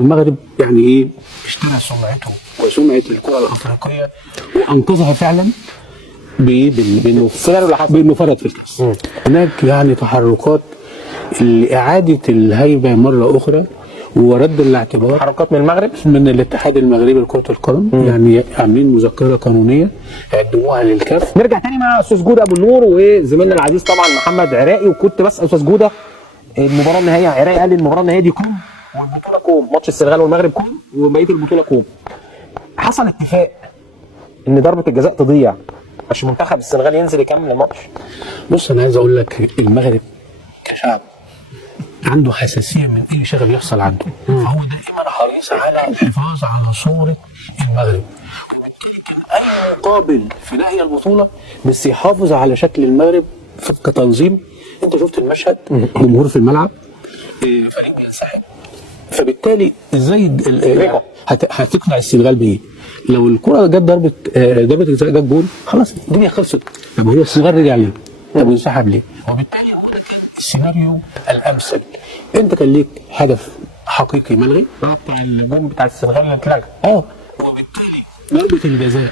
المغرب يعني ايه اشترى سمعته وسمعه الكره الافريقيه وانقذها فعلا بانه فرط في الكاس. هناك يعني تحركات لاعاده الهيبه مره اخرى ورد الاعتبار. تحركات من المغرب، من الاتحاد المغربي لكره القدم، يعني عاملين مذكره قانونيه قدموها للكاف. نرجع تاني مع استاذ جوده ابو النور وزميلنا العزيز طبعا محمد عراقي. وكنت بسال استاذ جوده المباراه النهائيه، عراقي قال لي المباراه النهائيه دي كوم والبطوله كوم، ماتش السنغال والمغرب كوم وبقيه البطوله كوم. حصل اتفاق ان ضربه الجزاء تضيع عشان منتخب السنغال ينزل يكمل الماتش. بص انا عايز اقول لك المغرب كشعب عنده حساسيه من اي شيء بيحصل عنده، فهو دائما حريص على الحفاظ على صوره المغرب، وبالتالي كان اي مقابل في نهايه البطوله بس يحافظ على شكل المغرب كتنظيم. انت شفت المشهد، جمهور في الملعب، فريق بينسحب، فبالتالي ازاي هتقنع السنغال بايه؟ لو الكره جت ضربه الجزاء جت جول خلاص الدنيا خلصت. طب هو السنغال رجع ليه؟ طب انسحب ليه؟ وبالتالي هو ده كان السيناريو الامثل. انت كان ليك هدف حقيقي ملغي بتاع الجون بتاع السنغال اللي اتلغى. وبالتالي ضربه الجزاء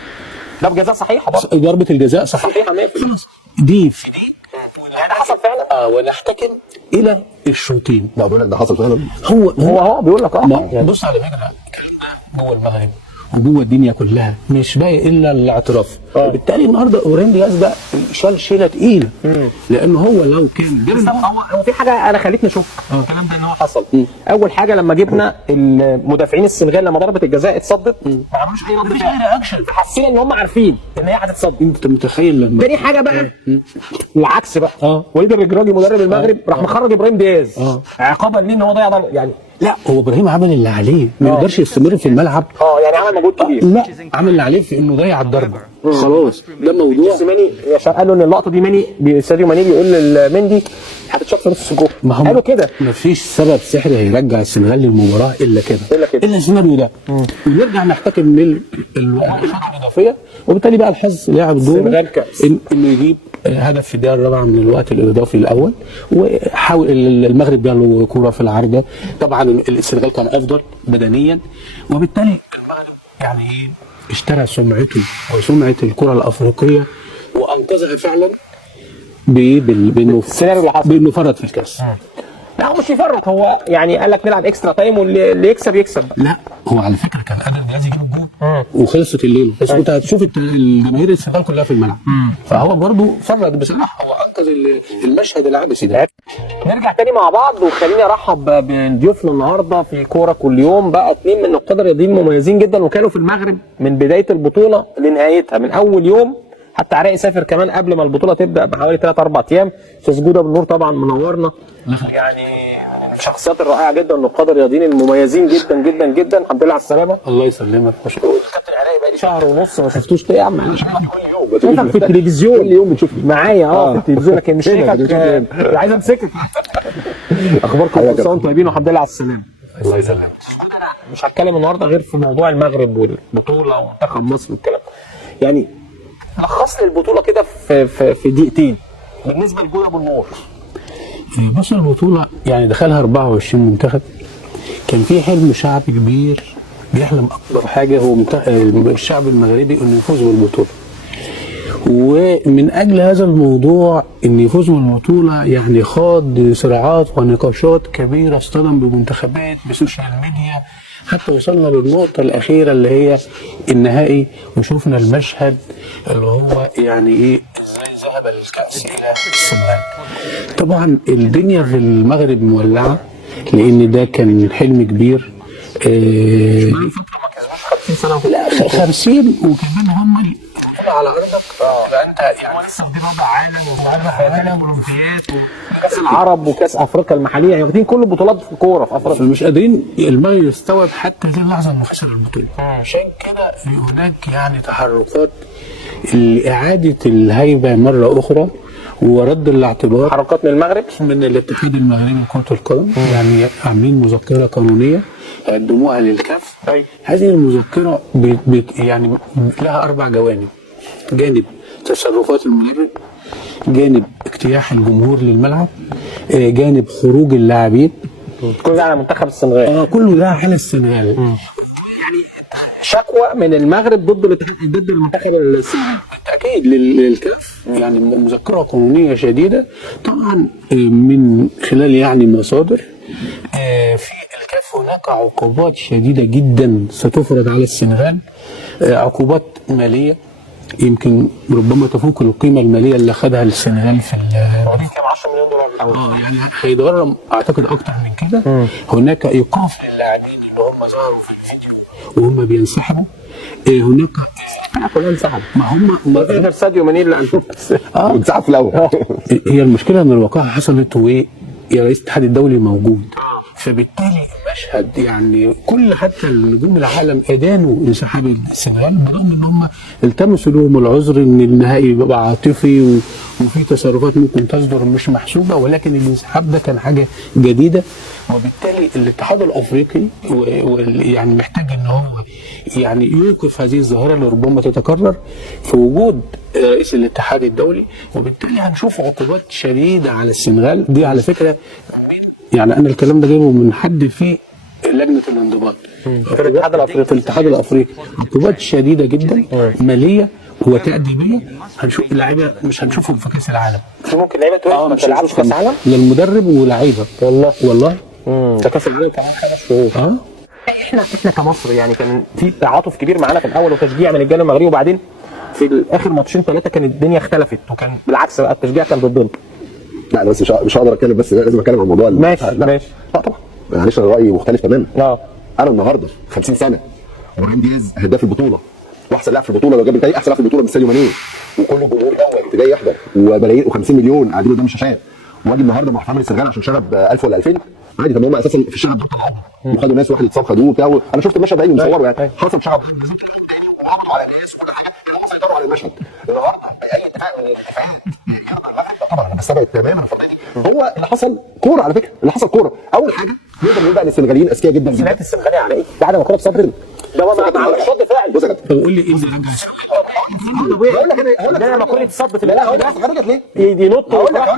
ضربه جزاء صحيحه برضه. ضربه الجزاء صحيحه 100%. خلاص دي في دي ده حصل فعلا. ونحتكم الى الشوطين. لا بقول لك ده حصل فعلا. هو بيقول لك يعني بص على فكره جوه المغرب وجوه الدنيا كلها مش باقي الا الاعتراف. بالتالي النهارده اورين دياز ده شال شيله تقيله، لانه هو لو كان بس هو في حاجه انا خلتني اشوف الكلام ده ان هو حصل. اول حاجه لما جبنا المدافعين السنغال لما ضربه الجزاء اتصدت ما عملوش اي رد فعل، اي رياكشن، حسينا ان هم عارفين ان هي هتتصد. انت متخيل لما تاني حاجه بقى العكس بقى وليد الرجراجي مدرب المغرب راح مخرج ابراهيم دياز عقابا ليه ان هو ضيع يعني. لا هو ابراهيم عمل اللي عليه، ما يقدرش يستمر في الملعب. يعني عمل مجهود كبير. لا عمل اللي عليه في انه ضيع الضربه خلاص. ده موضوع ماني قالوا ان اللقطه دي ساديو ماني بيقول للمندي هتتشاط في نص الجول. قالوا كده مفيش سبب سحري هيرجع السنغال للمباراه الا كده الا السيناريو ده. ونرجع نحتكم للوقت الاضافيه، وبالتالي بقى الحظ لعب دور انه يجيب هدف في الدقيقه الرابعه من الوقت الاضافي الاول، وحاول المغرب جاله كوره في العارضه. طبعا السنغال كان افضل بدنيا، وبالتالي المغرب يعني ايه اشترى سمعته وسمعه الكره الافريقيه وانقذها فعلا بانه السيناريو اللي حصل بانه فرط في الكاس. لا هو مش يفرط، هو يعني قال لك نلعب اكسترا تايم واللي يكسب. لا هو على فكره كان قادر دياز يجيب الجول وخلصت الليله، بس كنت هتشوف الجماهير السنغال كلها في الملعب. فهو برضه فرط بصراحه، هو انقذ المشهد العبثي ده. نرجع تاني مع بعض وخليني ارحب بضيوفنا النهارده في كوره كل يوم. بقى اثنين من النقاد الرياضيين مميزين جدا وكانوا في المغرب من بدايه البطوله لنهايتها من اول يوم، حتى عراقي سافر كمان قبل ما البطوله تبدا بحوالي 3-4 ايام. استاذ جوده ابو النور طبعا منورنا، يعني الشخصيات الرائعه جدا النقاد الرياضيين المميزين جدا جدا جدا. الحمد لله على السلامه. الله يسلمك. الكابتن عراقي بقى لي شهر ونص ما شفتوش يا عم. انا كل يوم في التلفزيون، كل يوم بتشوفني معايا في التلفزيون، لكن مش شايفك. عايز امسكك. اخباركم كل سنه وانتم طيبين والحمد لله على السلامه. الله يسلمك. مش هتكلم النهارده غير في موضوع المغرب والبطوله ومنتخب مصر والكلام. يعني لخص لي البطوله كده في دقيقتين بالنسبه لجوده ابو النور. بص البطوله يعني دخلها 24 منتخب. كان في حلم شعب كبير بيحلم اكبر حاجه هو الشعب المغربي انه يفوز بالبطوله، ومن اجل هذا الموضوع ان يفوز بالبطوله يعني خاض صراعات ونقاشات كبيره، اصطدم بمنتخبات بسوشيال ميديا حتى وصلنا للنقطه الاخيره اللي هي النهائي، وشوفنا المشهد اللي هو يعني ايه ازاي ذهب الكاس الى السنغال. طبعا الدنيا في المغرب مولعه لان ده كان حلم كبير. فتره ما كسبوش 50 سنه. لا 50 وكمان هم على ارضك. فانت يعني لسه واخدين وضع عالم وعالم اولمبيات وكاس العرب وكاس افريقيا المحليه، يعني واخدين كل البطولات في الكوره في افريقيا، فمش قادرين المغرب يستوعب حتى هذه اللحظه انه خسر البطوله. عشان كده هناك يعني تحركات لاعاده الهيبه مره اخرى ورد الاعتبار. تحركات من المغرب من الاتحاد المغربي لكره القدم، يعني عاملين مذكره قانونيه قدموها للكاف. هذه المذكره يعني لها 4 جوانب: جانب تصرفات المدرب، جانب اجتياح الجمهور للملعب، جانب خروج اللاعبين، كل ده على منتخب السنغال. كله ده على السنغال. يعني شكوى من المغرب ضد ضد المنتخب السنغالي بالتاكيد للكاف يعني مذكره قانونيه شديده طبعا من خلال يعني مصادر في الكاف هناك عقوبات شديده جدا ستفرض على السنغال، عقوبات ماليه يمكن ربما تفوق القيمه الماليه اللي خدها السنغال في كام 10 مليون دولار الاول. يعني هيتغرم اعتقد اكتر من كده. هناك ايقاف للاعبين اللي هم ظهروا في الفيديو وهم بينسحبوا. هناك كلهم انسحبوا. ما هم غير ساديو ماني اللي قالوا وانسحب في الاول. هي المشكله ان الواقعه حصلت ورئيس الاتحاد الدولي موجود، فبالتالي المشهد يعني كل حتى النجوم العالم ادانوا انسحاب السنغال برغم ان هم التمسوا لهم العذر ان النهائي بيبقى عاطفي وفي تصرفات ممكن تصدر مش محسوبه، ولكن الانسحاب ده كان حاجه جديده، وبالتالي الاتحاد الافريقي يعني محتاج ان هو يعني يوقف هذه الظاهره اللي ربما تتكرر في وجود رئيس الاتحاد الدولي، وبالتالي هنشوف عقوبات شديده على السنغال. دي على فكره يعني انا الكلام ده جايبه من حد في لجنه الانضباط في الاتحاد الافريقي. في الاتحاد الافريقي عقوبات شديده جدا ماليه وتأديبيه. هنشوف اللعيبه مش هنشوفهم في كاس العالم. في ممكن لعيبه تقول ما تلعبش كاس العالم للمدرب ولاعيبه. والله ده كاس العالم كمان 5 شهور. احنا كمصر يعني كان في تعاطف كبير معانا في الاول وتشجيع من الجانب المغربي، وبعدين في اخر ماتشين 3 كانت الدنيا اختلفت وكان بالعكس بقى التشجيع كان ضدنا. لا انا بس مش هقدر اتكلم، بس لازم اتكلم عن الموضوع. ماشي. لا طبعا معلش انا رايي مختلف تماما. انا النهارده 50 سنه ابراهيم دياز هداف البطوله واحسن لاعب في البطوله، لو جاب التاني احسن لاعب في البطوله من ساديو ماني، وكل الجمهور دوت جاي يحضر وملايين و50 مليون قاعدين قدام الشاشات، واجي النهارده مع حامل السنغال عشان شغب 1000 ولا 2000 عادي. طب هم اساسا في الشغب ده طلعوه وخدوا ناس، واحد اتصاب خدوه وبتاع. انا شفت المشهد بعيد ومصوره يعني حصل شغب وقبضوا على ناس وكل حاجه، هم سيطروا على المشهد. النهارده اي اتفاق من الاتفاقات يرضى المغرب طبعا انا بستبعد تماما الفضيه دي. هو اللي حصل كوره على فكره، اللي حصل كوره. اول حاجه نقدر نقول بقى ان السنغاليين اذكياء جدا. سمعت السنغالي على ايه؟ بعد ما كوره اتصدرت ده ما عملش رد فعل. بص يا كابتن طب قول لي ايه اللي رجع بقول لك انا هقول لك لما كوره اتصدت في لا الاخر هقول لك رجعت ليه؟ ينط. هقول لك انا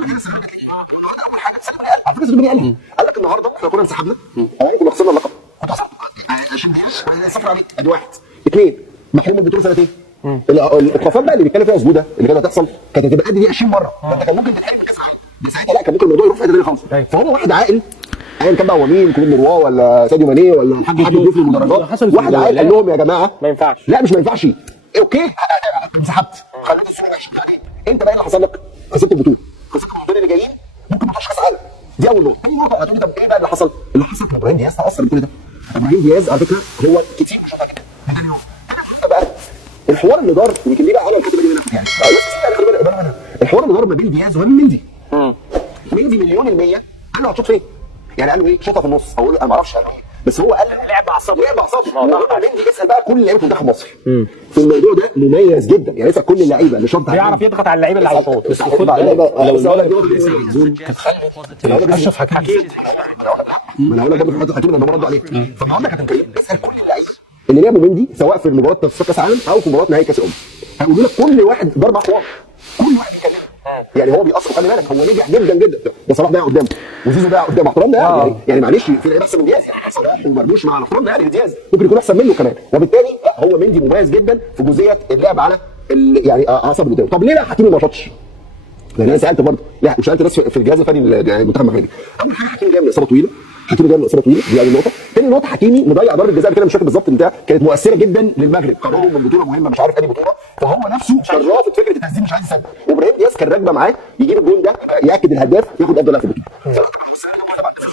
على فكره قال لك النهارده احنا كنا انسحبنا كنا خسرنا اللقب، كنت خسرت 20 دقيقه صفر عليك ادي واحد. اثنين محروم من البطوله سنتين. الايقافات بقى اللي بيتكلم فيها اسبوع ده اللي كانت هتحصل كانت هتبقى قد دي 20 مره. انت كان ممكن تتحرم من كاس العالم دي ساعتها، لا كان ممكن الموضوع يروح في حته ثانيه خالص. فهو واحد عاقل ايا كان بقى هو مين، كلوب مروا ولا ساديو ماني ولا الحاج يوسف في المدرجات، واحد عاقل قال لهم يا جماعه ما ينفعش. لا مش ما ينفعش. اوكي انسحبت خليت الصوره وحشه عليك. انت بقى اللي حصل لك خسرت البطوله، خسرت البطولتين اللي جايين ممكن ما تروحش كاس العالم. دي اول نقطه. ثاني نقطه هتقول لي طب ايه بقى اللي حصل؟ اللي حصل ان ابراهيم دياز تاثر بكل ده. ابراهيم دياز على فكره هو كتير مش شاطر كده. بقى الحوار اللي دار يمكن ليه بقى انا الكاتب اللي يعني الحوار اللي دار ما بين دياز وما بين مندي. مندي مليون المية قال له هتشوط فين؟ يعني قال له ايه؟ شوطها في النص او انا ما اعرفش قال له ايه، بس هو قال لعب اعصابه. مندي اسال بقى كل لعيبه منتخب مصر في الموضوع ده مميز جدا، يعني اسال كل اللعيبه اللي شاطت بيعرف يضغط على اللعيبه اللي هيشوط. بس خد بالك كانت خلت اشرف حكيمي ما انا هقول لك برضه حكيمي لما ردوا عليه. فالنهارده كابتن كريم اسال كل اللعيبه اللي لعبوا مندي سواء في مباراه تصفيات كاس العالم او في مباراه نهائي كاس الامم، هيقولوا لك كل واحد ضرب معاه حوار، كل واحد بيتكلم. يعني هو بيأثر، خلي بالك هو نجح جدا جدا. ده صلاح ضيع قدامه وزيزو ضيع قدامه، احترامنا يعني معلش في لعيبه احسن من دياز، يعني صلاح ومرموش مع احترامنا يعني دياز ممكن يكون احسن منه كمان، وبالتالي لا هو مندي مميز جدا في جزئيه اللعب على يعني اعصاب اللي قدامه. طب ليه بقى حكيمي ما شاطش؟ لان انا سالت برضه لا وسالت ناس في الجهاز الفني المنتخب المغربي. اول حاجه حكيمي جاي من اصابه طويله، دي اول نقطه. ثاني نقطه حكيمي مضيع ضربه جزاء كده مش فاكر بالظبط بتاع كانت مؤثره جدا للمغرب، خرجوا من بطوله مهمه مش عارف انهي بطوله، فهو نفسه كان رافض فكره التسديد مش عايز يسدد، وابراهيم دياز كان راكبه معاه يجيب الجون ده ياكد الهداف ياخد افضل لاعب في البطوله.